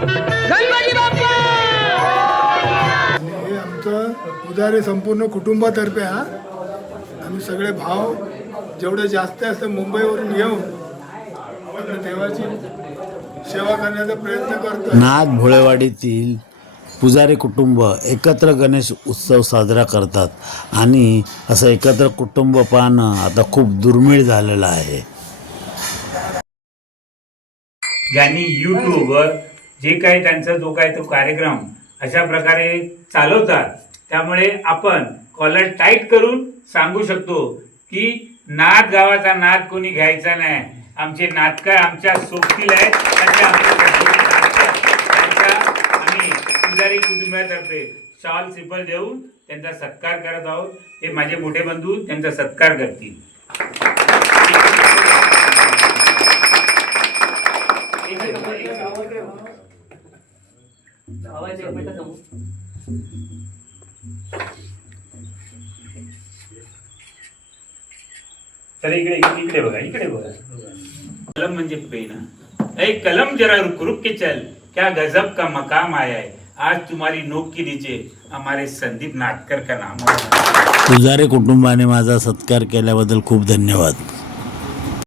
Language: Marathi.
गणपती बाप्पा! आणि हे आमचं पुजारी संपूर्ण कुटुंबातर्फे हा. आम्ही सगळे भाव जेवढे जास्त असतं मुंबईवरून येऊन देवाची सेवा करण्याचा प्रयत्न करतो नाथ भोळेवाडीतील पुजारी कुटुंब एकत्र गणेश उत्सव साजरा करतात. आणि असं एकत्र कुटुंब पाहणं आता खूप दुर्मिळ झालेलं आहे. ज्यांनी यूट्यूबवर जे काही त्यांचा जो काही तो कार्यक्रम अशा प्रकारे चालवतात त्यामुळे आपण कॉलर टाईट करून सांगू शकतो की नाथ गावाचा नाद कोणी घ्यायचा नाही. आमचे नाटकं आमच्या सोबतील आहेत असे आम्ही पुजारी कुटुंबातर्फे शॉल सिपल देऊन त्यांचा सत्कार करत आहोत. हे माझे मोठे बंधू त्यांचा सत्कार करतील. तर इकडे इकडे बघा इकडे बघा. कलम म्हणजे पेन ऐ कलम जरा रुक रुक के चल. क्या गजब का मकाम आया है. आज तुम्हारी नोक के नीचे हमारे संदीप नाटकर का नाम है पुजारी कुटुंबाने माझा सत्कार केल्याबद्दल खूप धन्यवाद.